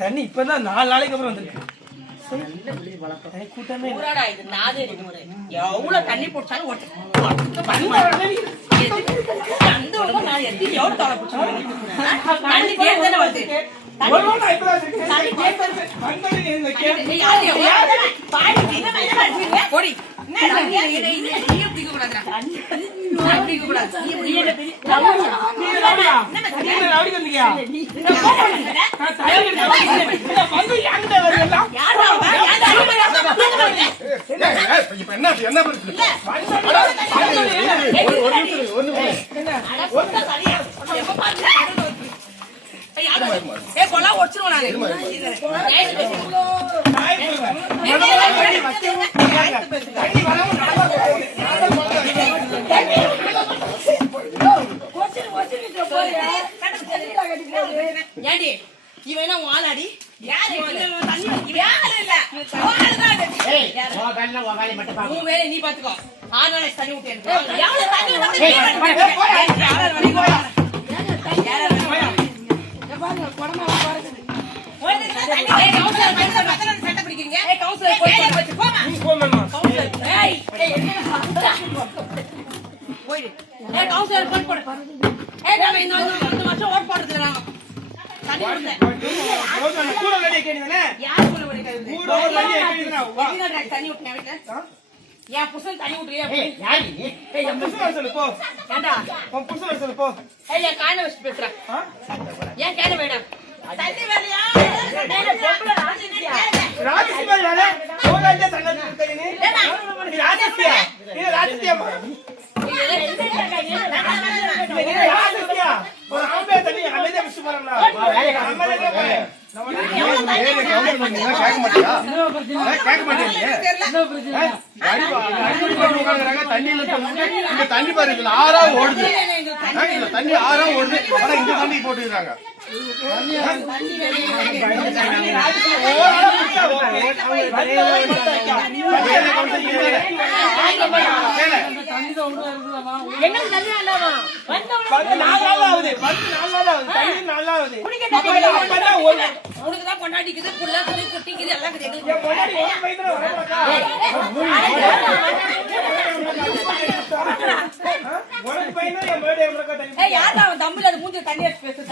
தண்ணி இப்பதான் 4 நாளைக்கு அப்புறம் வந்திருக்கு. கூட்டமே எவ்வளவு தண்ணி போட்டாலும் கொலா ஒடிச்சிருவோம். ஏடி இவனா வாளாடி நீ பாத்துக்கோ. 6 நாளைக்கு தண்ணி விட்டு சட்டை பிடிக்கிறீங்க. வருஷம் ஓட் போடுறது தண்ணி விட்டு என் புருஷன் தண்ணி விட்டுறியா? என் காண வச்சு பேசுறேன். ஏன் கேன வேணாம் தண்ணி வேலையா? தண்ணி பாரு, ஆறா ஓடுது. தண்ணி ஆறா ஓடுது. ஆனா இந்த தண்ணி போட்டுக்கிறாங்க. உனக்குதான் கொண்டாடிக்குது புள்ள குட்டிக்குது எல்லாம் யாரா அவன் தம்பில அது மூஞ்சி தண்ணி அடிச்சு பேசு.